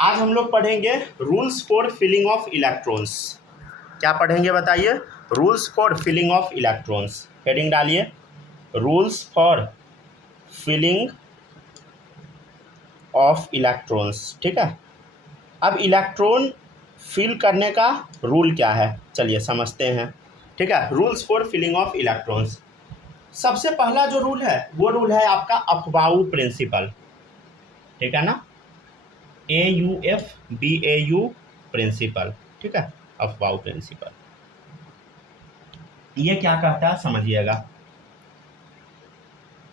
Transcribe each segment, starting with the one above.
आज हम लोग पढ़ेंगे rules for filling of electrons. क्या पढ़ेंगे बताइए? Rules for filling of electrons. Heading डालिए, rules for filling of electrons. ठीक है, अब इलेक्ट्रॉन फिल करने का रूल क्या है, चलिए समझते हैं। ठीक है, rules for filling of electrons. सबसे पहला जो रूल है वो रूल है आपका अफबाऊ प्रिंसिपल। ठीक है ना, AUFBAU प्रिंसिपल। ठीक है, अफबाऊ प्रिंसिपल। ये क्या कहता है समझिएगा।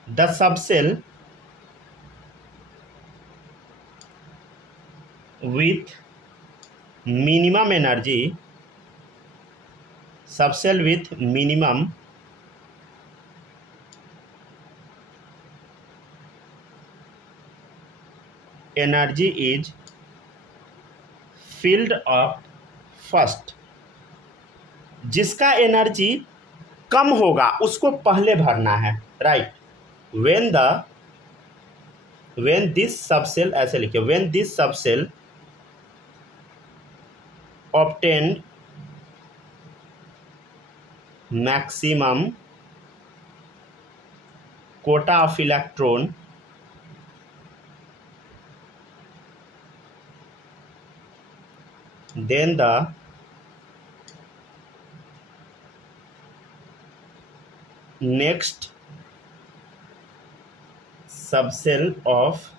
The subshell with minimum energy, subshell with minimum energy is field up first. जिसका एनर्जी कम होगा उसको पहले भरना है, राइट। वेन दिस सबसेल, ऐसे लिखिए, when this subshell obtained maximum quota of electron, then the next subcell of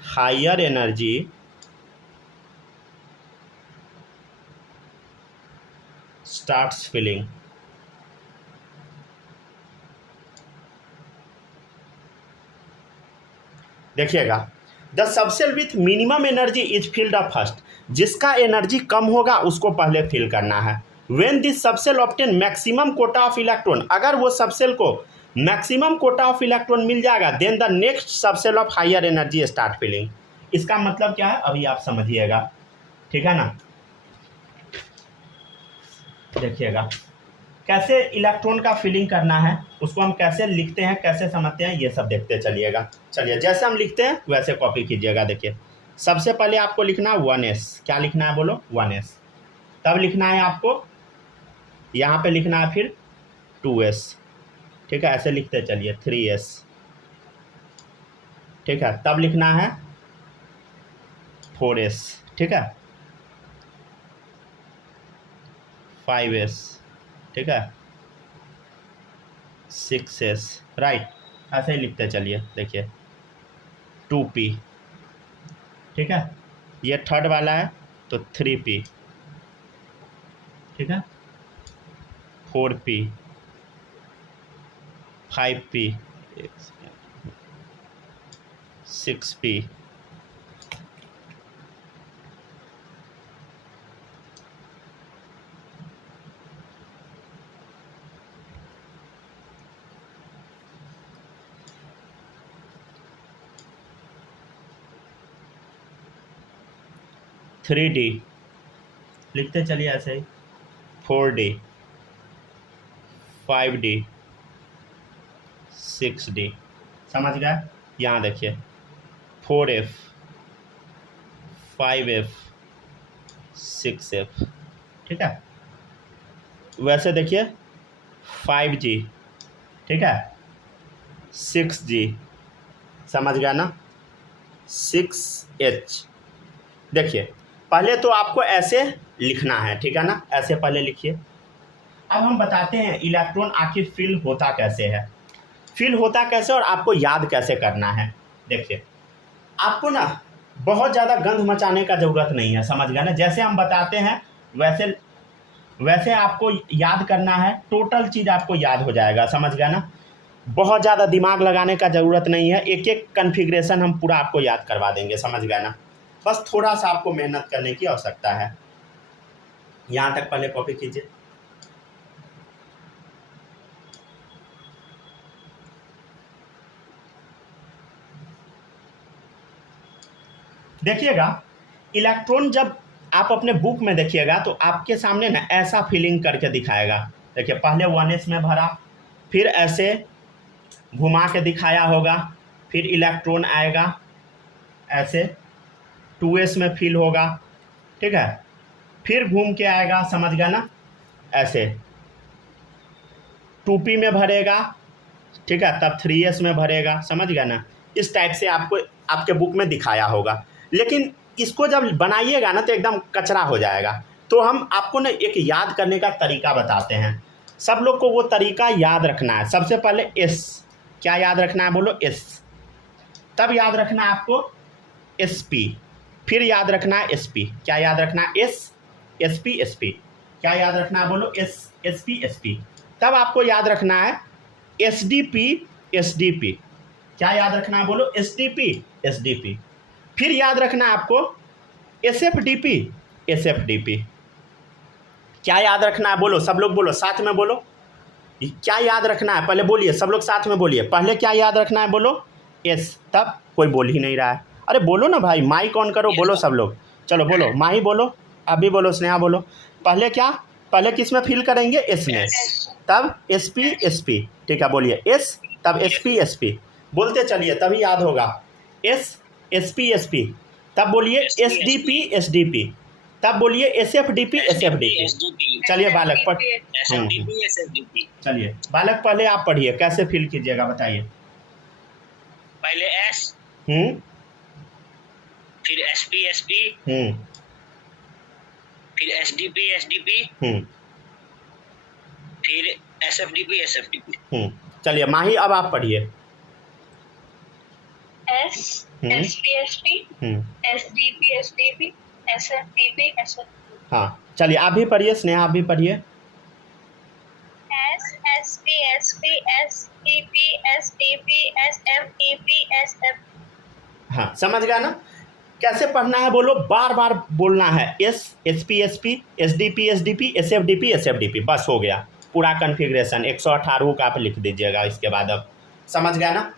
higher energy starts filling। देखिएगा, the subshell with minimum energy is filled up first. जिसका एनर्जी कम होगा उसको पहले fill करना है। When this subshell obtain maximum quota of electron, अगर वो सबसेल को मैक्सिमम कोटा ऑफ इलेक्ट्रॉन मिल जाएगा, then the next subshell of higher energy start filling. इसका मतलब क्या है अभी आप समझिएगा, ठीक है ना। देखिएगा कैसे इलेक्ट्रॉन का फिलिंग करना है, उसको हम कैसे लिखते हैं, कैसे समझते हैं, ये सब देखते चलिएगा। चलिए जैसे हम लिखते हैं वैसे कॉपी कीजिएगा। देखिए सबसे पहले आपको लिखना है 1s। क्या लिखना है बोलो? 1s। तब लिखना है आपको यहाँ पे लिखना है फिर 2s। ठीक है, ऐसे लिखते चलिए 3s। ठीक है, तब लिखना है 4s। ठीक है, 5s। ठीक है, 6s, राइट। ऐसे ही लिखते चलिए। देखिए 2p। ठीक है, ये थर्ड वाला है तो 3p। ठीक है, 4p, 5p, 6p, 3d लिखते चलिए ऐसे ही, 4d, 5d, 6d। समझ गए? यहाँ देखिए 4f, 5f, 6f। ठीक है, वैसे देखिए 5g। ठीक है, 6g। समझ गया ना, 6h। देखिए पहले तो आपको ऐसे लिखना है, ठीक है ना, ऐसे पहले लिखिए। अब हम बताते हैं इलेक्ट्रॉन आखिर फिल होता कैसे है, फिल होता कैसे और आपको याद कैसे करना है। देखिए आपको ना बहुत ज़्यादा गंध मचाने का ज़रूरत नहीं है, समझ गया ना। जैसे हम बताते हैं वैसे वैसे आपको याद करना है, टोटल चीज़ आपको याद हो जाएगा, समझ गया ना। बहुत ज़्यादा दिमाग लगाने का ज़रूरत नहीं है, एक एक कन्फिग्रेशन हम पूरा आपको याद करवा देंगे, समझ गया ना। बस थोड़ा सा आपको मेहनत करने की आवश्यकता है। यहाँ तक पहले कॉपी कीजिए। देखिएगा इलेक्ट्रॉन जब आप अपने बुक में देखिएगा तो आपके सामने ना ऐसा फिलिंग करके दिखाएगा। देखिए पहले 1s में भरा, फिर ऐसे घुमा के दिखाया होगा, फिर इलेक्ट्रॉन आएगा ऐसे 2s में फिल होगा, ठीक है, फिर घूम के आएगा, समझ गया ना, ऐसे 2p में भरेगा, ठीक है, तब 3s में भरेगा, समझ गया ना। इस टाइप से आपको आपके बुक में दिखाया होगा, लेकिन इसको जब बनाइएगा ना तो एकदम कचरा हो जाएगा। तो हम आपको ना एक याद करने का तरीका बताते हैं, सब लोग को वो तरीका याद रखना है। सबसे पहले एस, क्या याद रखना है बोलो, एस, तब याद रखना है आपको एस पी, फिर याद रखना है एस पी, क्या याद रखना है, एस पी, क्या याद रखना है बोलो, एस पी, तब आपको याद रखना है एस डी पी, क्या याद रखना है बोलो, एस डी पी, फिर याद रखना है आपको एस एफ डी पी, क्या याद रखना है बोलो, सब लोग बोलो, साथ में बोलो, क्या याद रखना है, पहले बोलिए, सब लोग साथ में बोलिए, पहले क्या याद रखना है बोलो, एस, तब कोई बोल ही नहीं रहा है, अरे बोलो ना भाई, माइक ऑन करो, बोलो सब लोग, चलो बोलो, माही बोलो, अभी बोलो, स्नेहा बोलो, पहले क्या, पहले किस में फिल करेंगे, एस में, तब एस पी, ठीक है, बोलिए एस, तब एस पी, बोलते चलिए तभी याद होगा, एस पी, तब बोलिए एस डी पी, तब बोलिए एस एफ डी पी, चलिए बालक पढ़, चलिए बालक पहले आप पढ़िए, कैसे फिल कीजिएगा बताइए। पहले एस, फिर एस पी, फिर एस डी पी, फिर एस एफ डी पी। चलिए माही अब आप पढ़िए। S P, S D P, S F D P. हाँ चलिए आप भी पढ़िए, स्नेहा आप भी पढ़िए। S P, S D P, S D P, S F D P, S F. हाँ समझ गया ना, कैसे पढ़ना है बोलो, बार बार बोलना है, S P, S D P, S F D P, बस हो गया पूरा कन्फिग्रेशन। 118 का आप लिख दीजिएगा इसके बाद, अब समझ गया ना।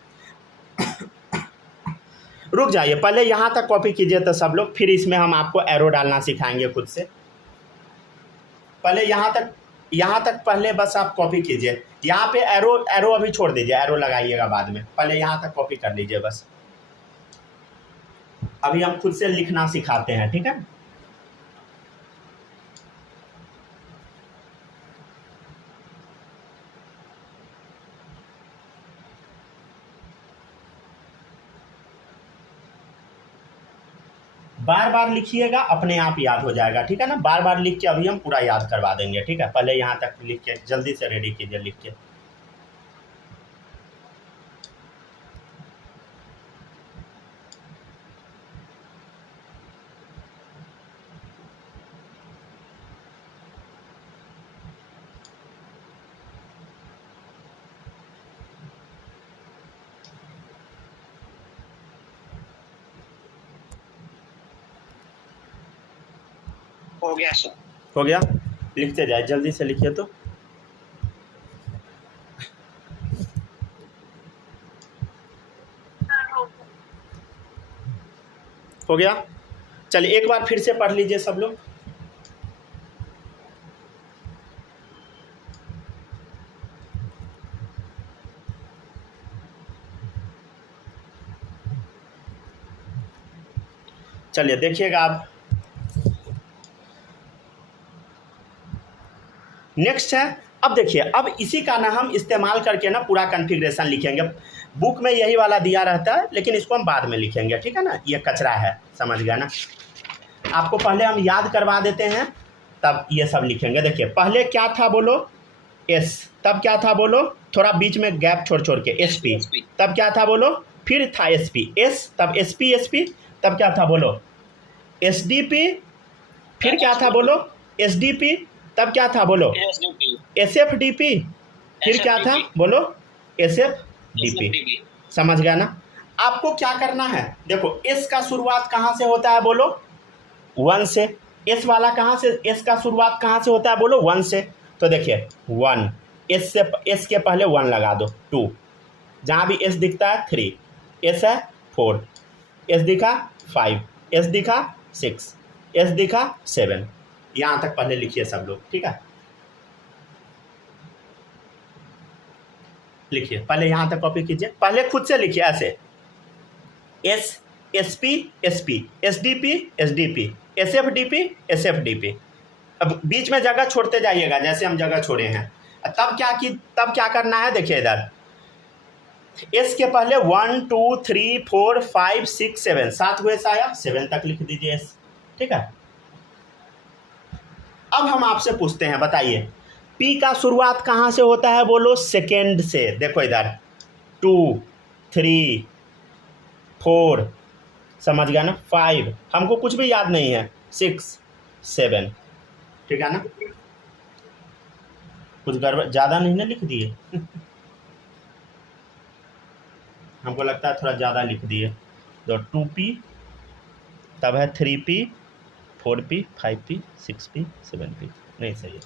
रुक जाइए, पहले यहाँ तक कॉपी कीजिए तो सब लोग, फिर इसमें हम आपको एरो डालना सिखाएंगे खुद से। पहले यहाँ तक पहले बस आप कॉपी कीजिए, यहाँ पे एरो अभी छोड़ दीजिए, एरो लगाइएगा बाद में, पहले यहाँ तक कॉपी कर लीजिए बस। अभी हम खुद से लिखना सिखाते हैं, ठीक है। बार बार लिखिएगा, अपने आप याद हो जाएगा, ठीक है ना। बार बार लिख के अभी हम पूरा याद करवा देंगे, ठीक है। पहले यहाँ तक लिख के जल्दी से रेडी कीजिए लिख के। हो गया सर, हो गया, लिखते जाए, जल्दी से लिखिए तो। हो गया, चलिए एक बार फिर से पढ़ लीजिए सब लोग। चलिए देखिएगा आप, नेक्स्ट है। अब देखिए, अब इसी का ना हम इस्तेमाल करके ना पूरा कॉन्फ़िगरेशन लिखेंगे। बुक में यही वाला दिया रहता है, लेकिन इसको हम बाद में लिखेंगे, ठीक है ना। ये कचरा है, समझ गया ना। आपको पहले हम याद करवा देते हैं, तब ये सब लिखेंगे। देखिए पहले क्या था बोलो, एस, तब क्या था बोलो, थोड़ा बीच में गैप छोड़ छोड़ के, एस पी, तब क्या था बोलो, फिर था एस पी, एस, तब एस पी, तब क्या था बोलो, एस डी पी, फिर क्या था बोलो, एस डी पी, तब क्या था बोलो, एस एफ डी पी, फिर क्या था बोलो, एस एफ डी पी। समझ गया ना। आपको क्या करना है, देखो एस का शुरुआत कहाँ से होता है बोलो, 1 से। एस वाला कहाँ से, एस का शुरुआत कहाँ से होता है बोलो, 1 से। तो देखिए 1, एस से, एस के पहले 1 लगा दो, 2, जहाँ भी एस दिखता है 3, एस है 4, एस दिखा 5, एस दिखा 6, एस दिखा 7। यहाँ तक पहले लिखिए सब लोग, ठीक है। लिखिए, पहले यहाँ तक कॉपी कीजिए, पहले खुद से लिखिए ऐसे, S SP SP, SDP SDP, SFDP SFDP। अब बीच में जगह छोड़ते जाइएगा जैसे हम जगह छोड़े हैं। तब क्या करना है, देखिए इधर एस के पहले 1 2 3 4 5 6 7 7 हुए साया 7 तक लिख दीजिए एस, ठीक है। अब हम आपसे पूछते हैं, बताइए पी का शुरुआत कहाँ से होता है, बोलो सेकेंड से। देखो इधर 2 3 4, समझ गया ना, 5, हमको कुछ भी याद नहीं है, 6 7, ठीक है ना। कुछ गड़बड़ ज़्यादा नहीं ना लिख दिए हमको लगता है थोड़ा ज़्यादा लिख दिए। तो 2P, तब है 3P 4P 5P 6P 7P, नहीं सही है।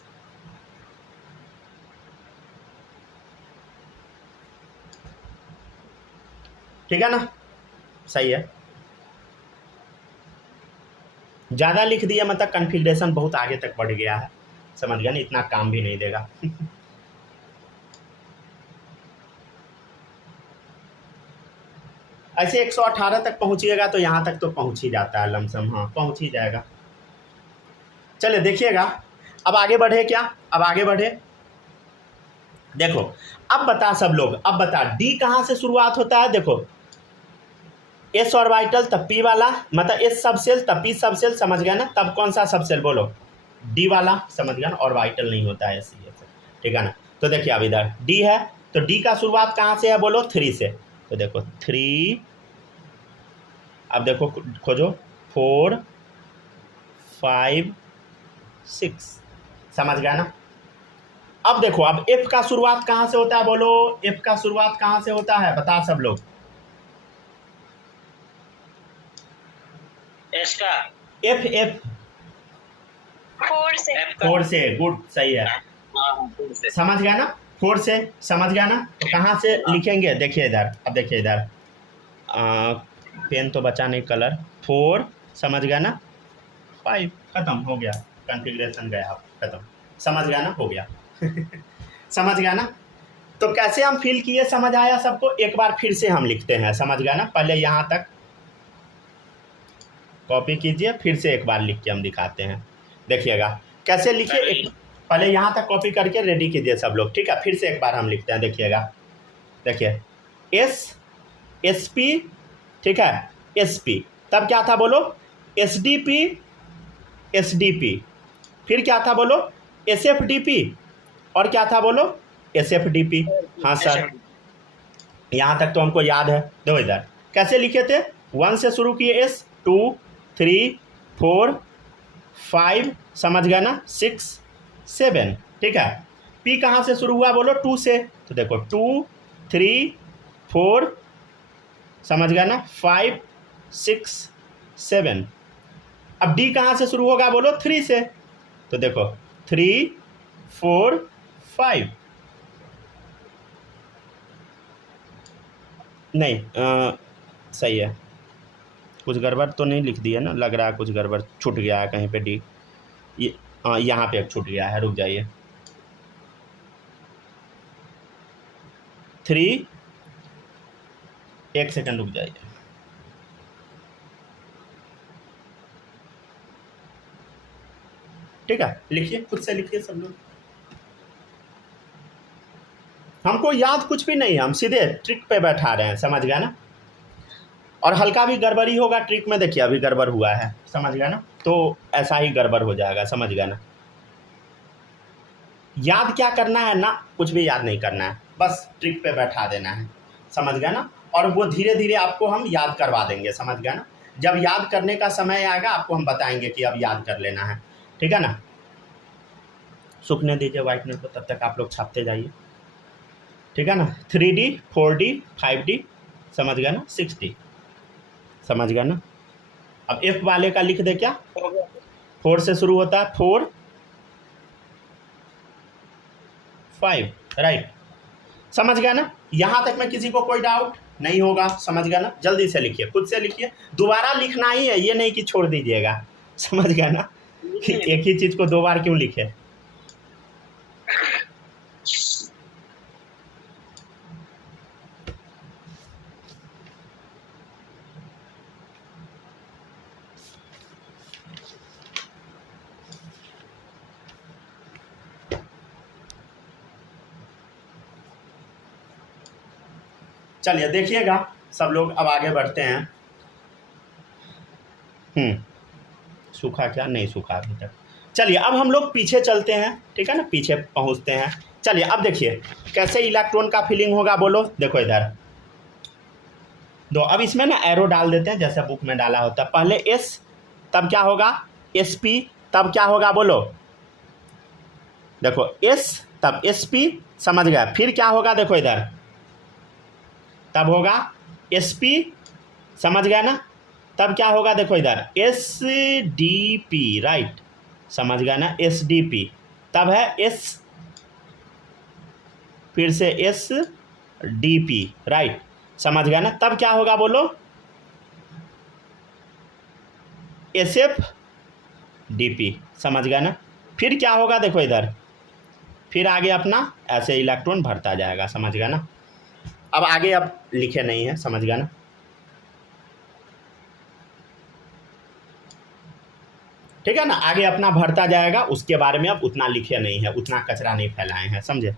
ठीक है ना, सही है। ज़्यादा लिख दिया मतलब कन्फिग्रेशन बहुत आगे तक बढ़ गया है, समझ गया ना, इतना काम भी नहीं देगा ऐसे 118 तक पहुंचिएगा तो यहाँ तक तो पहुंच ही जाता है लमसम, हाँ पहुंच ही जाएगा। चलिए देखिएगा, अब आगे बढ़े क्या, अब आगे बढ़े। देखो अब बता सब लोग, अब बता डी कहाँ से शुरुआत होता है। देखो एस ऑर्बिटल तब पी वाला, मतलब एस सबसेल तब पी सबसेल, समझ गया ना। तब कौन सा सबसेल, बोलो डी वाला, समझ गया ना, ऑर्बिटल नहीं होता है ऐसे, ठीक है ना। तो देखिए अब इधर डी है, तो डी का शुरुआत कहाँ से है, बोलो 3 से। तो देखो 3, अब देखो खोजो 4 5 6, समझ गया ना। अब देखो अब एफ का शुरुआत कहाँ से होता है, बोलो एफ का शुरुआत कहाँ से होता है, बता सब लोग। एस का एफ एफ 4 से। 4 से, गुड, सही है, समझ गया ना, 4 से, समझ गया ना। तो कहाँ से लिखेंगे, देखिए इधर, अब देखिए इधर पेन तो बचा नहीं, कलर 4, समझ गया ना, 5, खत्म हो गया, कॉन्फ़िगरेशन गया खत्म, समझ गया ना, हो गया समझ गया ना। तो कैसे हम फिल किए, समझ आया सबको। एक बार फिर से हम लिखते हैं, समझ गया ना। पहले यहाँ तक कॉपी कीजिए, फिर से एक बार लिख के हम दिखाते हैं, देखिएगा कैसे लिखिए। पहले यहाँ तक कॉपी करके रेडी कीजिए सब लोग, ठीक है। फिर से एक बार हम लिखते हैं, देखिएगा, देखिए एस एस पी, ठीक है, एस पी, तब क्या था बोलो S D P S D P, फिर क्या था बोलो एस एफ डी पी, और क्या था बोलो एस एफ डी पी। हाँ सर, यहाँ तक तो हमको याद है। दो इधर कैसे लिखे थे, 1 से शुरू किए, एस 2 3 4 5, समझ गया ना, 6 7, ठीक है। पी कहाँ से शुरू हुआ, बोलो 2 से। तो देखो 2 3 4, समझ गया ना, 5 6 7। अब डी कहाँ से शुरू होगा, बोलो 3 से। तो देखो 3 4 5, नहीं सही है, कुछ गड़बड़ तो नहीं लिख दिया ना, लग रहा है कुछ गड़बड़ छूट गया है कहीं पे डी, ये यहाँ पे एक छूट गया है, रुक जाइए। 3, 1 सेकंड रुक जाइए। ठीक है, लिखिए, खुद से लिखिए सब लोग। हमको याद कुछ भी नहीं है, हम सीधे ट्रिक पे बैठा रहे हैं, समझ गया ना। और हल्का भी गड़बड़ी होगा ट्रिक में, देखिए अभी गड़बड़ हुआ है, समझ गया ना, तो ऐसा ही गड़बड़ हो जाएगा, समझ गया ना। याद क्या करना है ना, कुछ भी याद नहीं करना है, बस ट्रिक पे बैठा देना है, समझ गया ना। और वो धीरे धीरे आपको हम याद करवा देंगे, समझ गया ना। जब याद करने का समय आएगा आपको हम बताएंगे कि अब याद कर लेना है, ठीक है ना। सूखने दीजिए व्हाइटनर को, तब तक आप लोग छापते जाइए, ठीक है ना। 3D 4D 5D, समझ गया ना, 6D, समझ गया ना। अब एफ वाले का लिख दे क्या, 4 से शुरू होता है, 4 5, राइट, समझ गया ना। यहाँ तक में किसी को कोई डाउट नहीं होगा, समझ गया ना। जल्दी से लिखिए, खुद से लिखिए, दोबारा लिखना ही है, ये नहीं कि छोड़ दीजिएगा, समझ गया ना। एक ही चीज़ को 2 बार क्यों लिखे। चलिए देखिएगा सब लोग, अब आगे बढ़ते हैं। सूखा क्या? नहीं सूखा अभी तक। चलिए अब हम लोग पीछे चलते हैं, ठीक है ना, पीछे पहुंचते हैं। चलिए अब देखिए कैसे इलेक्ट्रॉन का फीलिंग होगा, बोलो। देखो इधर दो, अब इसमें ना एरो डाल देते हैं जैसे बुक में डाला होता है। पहले एस, तब क्या होगा एस पी, तब क्या होगा बोलो। देखो एस तब एस पी, समझ गया। फिर क्या होगा देखो इधर, तब होगा एस पी, समझ गया ना। तब क्या होगा देखो इधर एस डी पी, राइट, समझ गया ना, एस डी पी। तब है एस, फिर से एस डी पी, राइट, समझ गया ना। तब क्या होगा बोलो एस एफ डी पी, समझ गया ना। फिर क्या होगा देखो इधर, फिर आगे अपना ऐसे इलेक्ट्रॉन भरता जाएगा, समझ गया ना। अब आगे अब लिखे नहीं है, समझ गया ना। ठीक है ना, आगे अपना भरता जाएगा, उसके बारे में अब उतना लिखे नहीं है, उतना कचरा नहीं फैलाए हैं, समझे।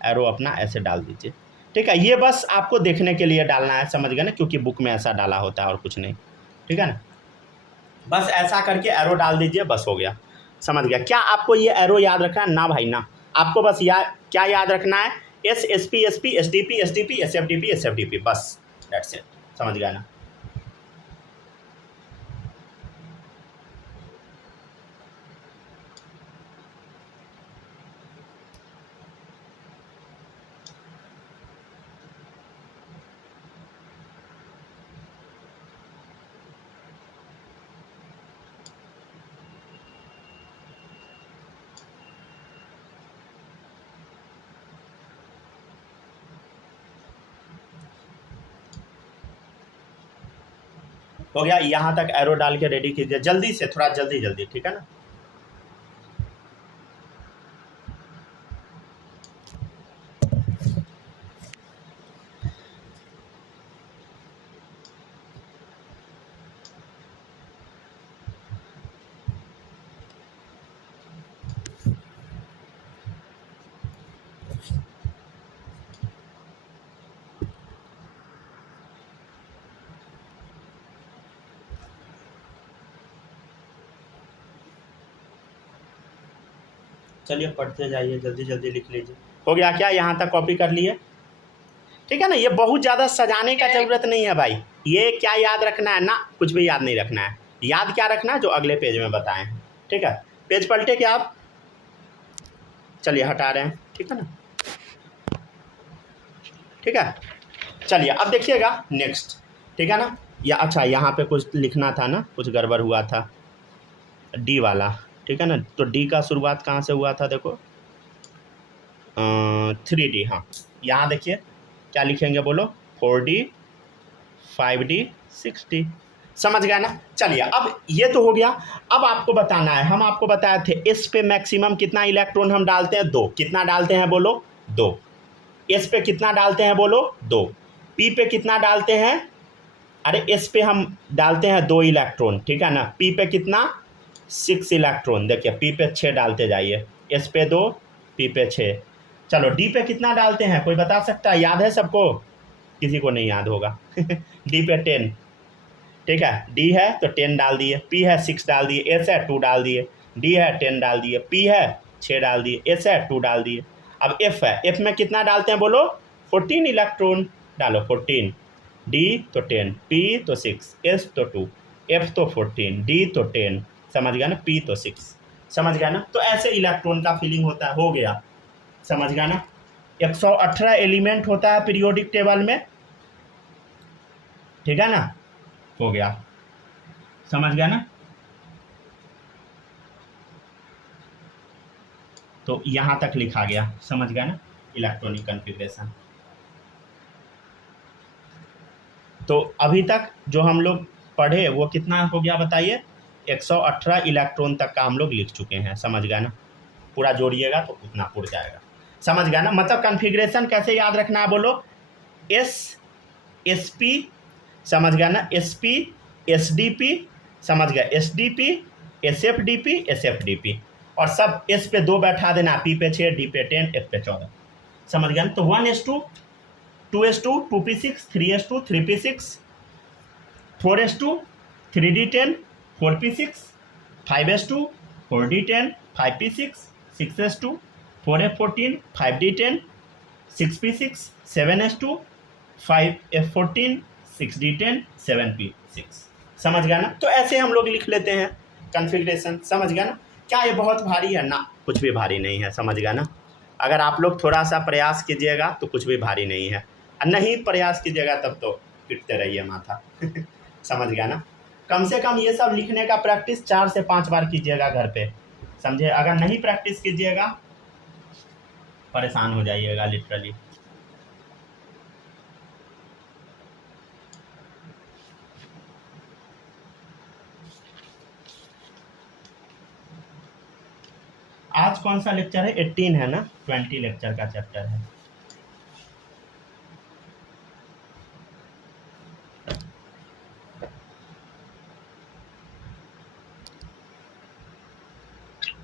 एरो अपना ऐसे डाल दीजिए, ठीक है। ये बस आपको देखने के लिए डालना है, समझ गए ना, क्योंकि बुक में ऐसा डाला होता है और कुछ नहीं, ठीक है ना। बस ऐसा करके एरो डाल दीजिए, बस हो गया, समझ गया। क्या आपको ये एरो याद रखना है? ना भाई ना, आपको बस क्या याद रखना है, S S P S P S D P S D P S F D P S F D P, बस दैट्स इट, समझ गया ना। हो गया, यहाँ तक एरो डाल के रेडी कीजिए जल्दी से, थोड़ा जल्दी, ठीक है ना। चलिए पढ़ते जाइए, जल्दी लिख लीजिए। हो गया क्या? यहाँ तक कॉपी कर लिए, ठीक है ना। ये बहुत ज़्यादा सजाने का ज़रूरत नहीं है भाई। ये क्या याद रखना है ना, कुछ भी याद नहीं रखना है। याद क्या रखना है, जो अगले पेज में बताएं, ठीक है। पेज पलटे क्या आप, चलिए हटा रहे हैं, ठीक है ना, ठीक है। चलिए अब देखिएगा नेक्स्ट, ठीक है ना। या अच्छा यहाँ पे कुछ लिखना था ना, कुछ गड़बड़ हुआ था, डी वाला, ठीक है ना। तो डी का शुरुआत कहाँ से हुआ था देखो, 3D, हाँ। यहाँ देखिए क्या लिखेंगे बोलो, 4D 5D 6D, समझ गया ना। चलिए अब ये तो हो गया। अब आपको बताना है, हम आपको बताए थे एस पे मैक्सिमम कितना इलेक्ट्रॉन हम डालते हैं, 2। कितना डालते हैं बोलो, 2। एस पे कितना डालते हैं बोलो, 2। पी पे कितना डालते हैं, अरे एस पे हम डालते हैं 2 इलेक्ट्रॉन, ठीक है ना। पी पे कितना, 6 इलेक्ट्रॉन, देखिए पी पे 6 डालते जाइए, एस पे 2, पी पे 6। चलो डी पे कितना डालते हैं, कोई बता सकता है? याद है सबको? किसी को नहीं याद होगा डी पे 10, ठीक है। डी है तो 10 डाल दिए, पी है 6 डाल दिए, एस है 2 डाल दिए, डी है 10 डाल दिए, पी है 6 डाल दिए, एस है 2 डाल दिए। अब एफ है, एफ में कितना डालते हैं बोलो, 14 इलेक्ट्रॉन डालो, 14। डी तो 10, पी तो 6, एस तो 2, एफ तो 14, डी तो 10, समझ गया ना, पी तो 6, समझ गया ना। तो ऐसे इलेक्ट्रॉन का फीलिंग होता है, हो गया, समझ गया ना। 118 एलिमेंट होता है पीरियोडिक टेबल में, ठीक है ना, हो गया, समझ गया ना। तो यहाँ तक लिखा गया, समझ गया ना, इलेक्ट्रॉनिक कॉन्फ़िगरेशन। तो अभी तक जो हम लोग पढ़े वो कितना हो गया बताइए, 118 इलेक्ट्रॉन तक का हम लोग लिख चुके हैं, समझ गया ना। पूरा जोड़िएगा तो उतना पुर जाएगा, समझ गया ना। मतलब कॉन्फ़िगरेशन कैसे याद रखना है बोलो, एस पी, समझ गया ना, S P S D P, समझ गया, S D P S F D P S F D P, और सब एस पे 2 बैठा देना, पी पे 6, डी पे 10, एफ पे 14, समझ गया ना। तो 1:2 2s2 2p6 3s2 3p6 4s2 3d10 4p6 5s2 4d10 5p6 6s2 4f14 5d10 6p6 7s2 5f14 6d10 7p6। समझ गया ना। तो ऐसे हम लोग लिख लेते हैं कॉन्फ़िगरेशन। समझ गया ना। क्या ये बहुत भारी है ना? कुछ भी भारी नहीं है। समझ गया ना। अगर आप लोग थोड़ा सा प्रयास कीजिएगा तो कुछ भी भारी नहीं है, और नहीं प्रयास कीजिएगा तब तो पिटते रहिए माथा। समझ गया ना। कम से कम ये सब लिखने का प्रैक्टिस 4 से 5 बार कीजिएगा घर पे, समझे। अगर नहीं प्रैक्टिस कीजिएगा परेशान हो जाइएगा लिटरली। आज कौन सा लेक्चर है? 18 है ना। 20 लेक्चर का चैप्टर है।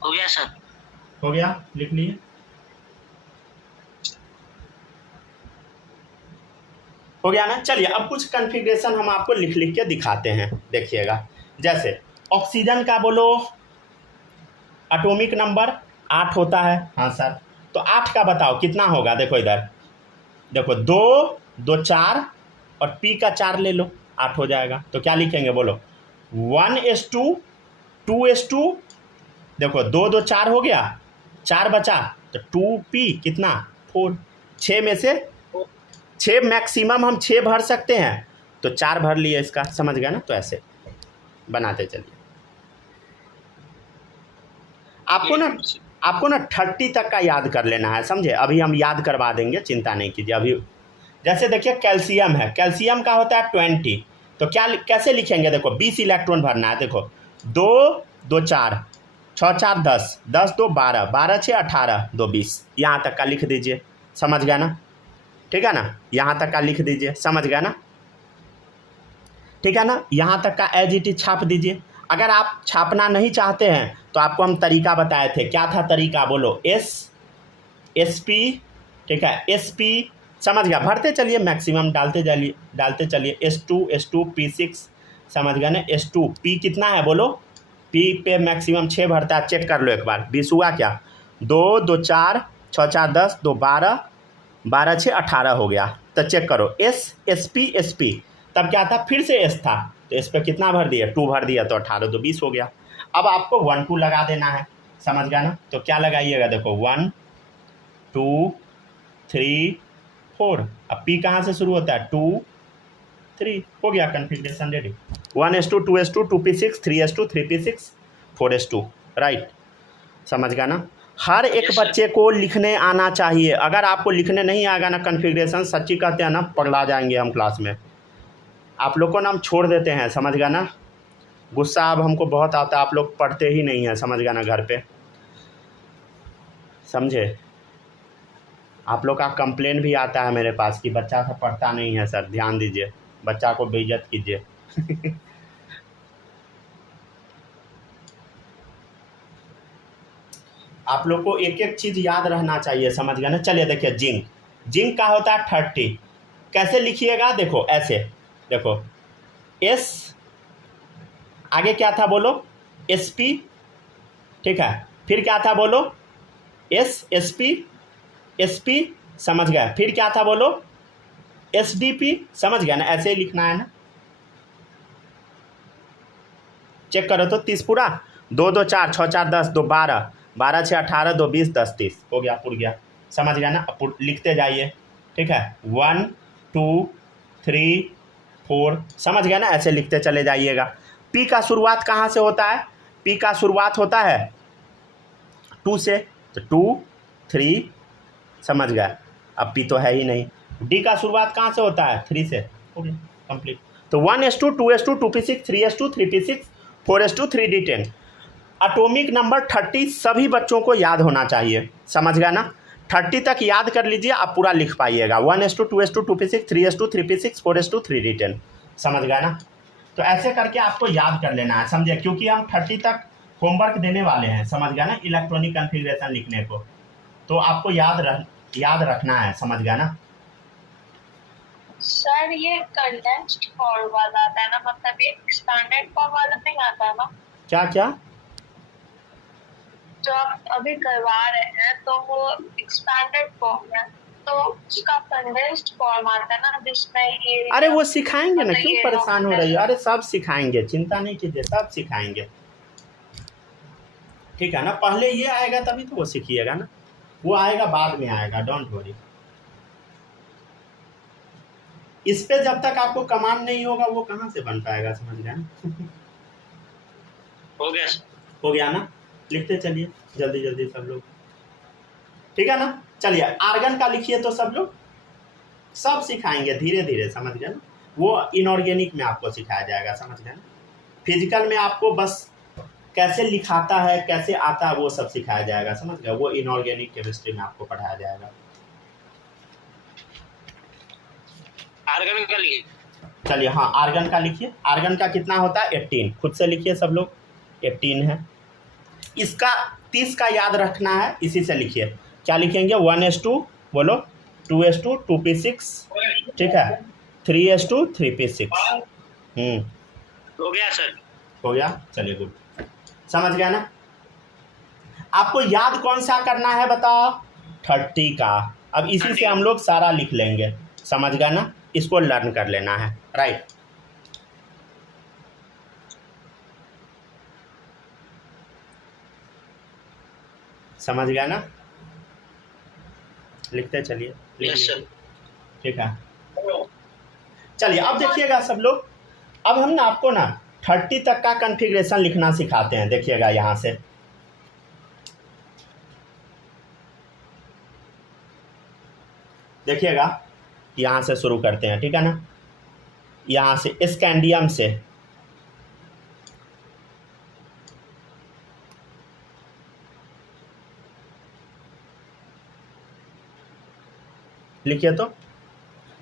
हो गया सर? हो गया, लिख लिए। हो गया ना। चलिए अब कुछ कॉन्फ़िगरेशन हम आपको लिख लिख के दिखाते हैं, देखिएगा। जैसे ऑक्सीजन का बोलो एटॉमिक नंबर 8 होता है। हाँ सर, तो 8 का बताओ कितना होगा। देखो इधर, देखो 2 2 4 और पी का 4 ले लो, 8 हो जाएगा। तो क्या लिखेंगे बोलो? 1s2 2s2, देखो 2 2 4 हो गया, 4 बचा, तो 2p कितना 4। 6 में से 6 मैक्सिमम हम 6 भर सकते हैं, तो 4 भर लिए इसका। समझ गया ना। तो ऐसे बनाते चलिए। आपको ना 30 तक का याद कर लेना है, समझे। अभी हम याद करवा देंगे, चिंता नहीं कीजिए। अभी जैसे देखिए कैल्शियम है, कैल्शियम का होता है 20, तो क्या कैसे लिखेंगे? देखो 20 इलेक्ट्रॉन भरना है। देखो 2 2 4 6 4 10 10 2 12 12 6 18 2 20, यहाँ तक का लिख दीजिए। समझ गया ना। ठीक है ना। यहाँ तक का लिख दीजिए। समझ गया ना। ठीक है ना। यहाँ तक का एज इट इज छाप दीजिए। अगर आप छापना नहीं चाहते हैं तो आपको हम तरीका बताए थे। क्या था तरीका बोलो? SP, ठीक है, SP। समझ गया। भरते चलिए, मैक्सिमम डालते चलिए। S2 P6, समझ गया ना। S2 P कितना है बोलो? P पे मैक्सिमम 6 भरता है, चेक कर लो एक बार। 20 हुआ क्या? 2 2 4 6 4 10 2 12 12 6 18 हो गया। तो चेक करो SP तब क्या था? फिर से S था, तो इस पर कितना भर दिया? 2 भर दिया, तो 18 तो 20 हो गया। अब आपको 1 2 लगा देना है। समझ गया ना। तो क्या लगाइएगा? देखो 1 2 3 4। अब P कहाँ से शुरू होता है? 2 3। हो गया configuration ready. 1s2 2s2 2p6 3s2 3p6 4s2, right. समझ गया ना। हर एक बच्चे को लिखने आना चाहिए। अगर आपको लिखने नहीं आएगा ना कॉन्फ़िगरेशन, सच्ची कहते हैं ना, पगला जाएंगे हम क्लास में। आप लोग को ना हम छोड़ देते हैं। समझ गया ना। गुस्सा अब हमको बहुत आता है, आप लोग पढ़ते ही नहीं हैं। समझ गया ना। घर पे समझे। आप लोग का कंप्लेन भी आता है मेरे पास कि बच्चा सब पढ़ता नहीं है। सर ध्यान दीजिए, बच्चा को बेइज्जत कीजिए। आप लोग को एक एक चीज़ याद रहना चाहिए। समझ गया ना। चलिए देखिए, जिंक का होता है 30। कैसे लिखिएगा? देखो ऐसे, देखो S आगे क्या था बोलो? SP, ठीक है। फिर क्या था बोलो? SP, समझ गया। फिर क्या था बोलो? SDP, समझ गया ना। ऐसे ही लिखना है ना। चेक करो तो 30 पूरा। 2 2 4 6 4 10 2 12 12 6 18 2 20 10 30 हो गया, पुर गया। समझ गया ना। अब लिखते जाइए, ठीक है। 1 2 3 4, समझ गया ना। ऐसे लिखते चले जाइएगा। P का शुरुआत कहाँ से होता है? P का शुरुआत होता है 2 से, तो 2 3, समझ गया। अब P तो है ही नहीं। D का शुरुआत कहाँ से होता है? 3 से। हो गया कंप्लीट। तो 1s2 2s2 2p6 3s2 3p6 4s2 3d10। Atomic number 30 सभी बच्चों को याद होना चाहिए। समझ गया ना। 30 तक याद कर लीजिए, आप पूरा लिख पाइएगा। 1s2 2s2 2p6 3s2 3p6 4s2 3d10। समझ गया ना। तो ऐसे करके आपको याद कर लेना है, समझे। क्योंकि हम 30 तक होमवर्क देने वाले हैं। समझ गया ना। इलेक्ट्रॉनिक कॉन्फ़िगरेशन लिखने को तो आपको याद रखना है। समझ गया ना। सर ये कंडेंस्ड फॉर्म वाला आता है ना, मतलब ये एक्सपैंडेड फॉर्म वाला नहीं आता है ना क्या क्या? जो आप अभी करवा रहे हैं, तो वो एक्सपैंडेड फॉर्म है, तो उसका कंडेंस्ड फॉर्म आता है ना जिसमें ये। अरे वो सिखाएंगे ना, मतलब क्यों ये परेशान हो रही है? document- अरे सब सिखाएंगे, चिंता नहीं कीजिए, सब सिखाएंगे, ठीक है ना। पहले ये आएगा तभी तो वो सीखिएगा ना, वो आएगा बाद में आएगा, डोंट वरी। इस पे जब तक आपको कमांड नहीं होगा वो कहाँ से बन पाएगा, समझ गए ना? हो गया सर। हो गया ना? लिखते चलिए जल्दी जल्दी सब लोग, ठीक है ना। चलिए आर्गन का लिखिए तो सब लोग, सब सिखाएंगे धीरे धीरे, समझ गए ना। वो इनऑर्गेनिक में आपको सिखाया जाएगा, समझ गए ना। फिजिकल में आपको बस कैसे लिखाता है, कैसे आता है, वो सब सिखाया जाएगा, समझ गए। वो इनऑर्गेनिक केमिस्ट्री में आपको पढ़ाया जाएगा। आर्गन का लिए चलिए हाँ, आर्गन का लिखिए। आर्गन का कितना होता है? 18। खुद से लिखिए सब लोग, 18 है। इसका 30 का याद रखना है, इसी से लिखिए। क्या लिखेंगे? 1:2 बोलो, 2:2 2p6, ठीक है, 3:2 3p6। हो गया सर। हो गया, चलिए गुड, समझ गया ना। आपको याद कौन सा करना है बताओ? 30 का। अब इसी से हम लोग सारा लिख लेंगे, समझ गया ना। इसको लर्न कर लेना है, राइट। समझ गया ना, लिखते चलिए, यस सर। ठीक है। चलिए अब देखिएगा सब लोग, अब हम ना आपको ना 30 तक का कॉन्फ़िगरेशन लिखना सिखाते हैं। देखिएगा यहाँ से, देखिएगा यहाँ से शुरू करते हैं, ठीक है ना। यहाँ से स्कैंडियम से, लिखिए तो।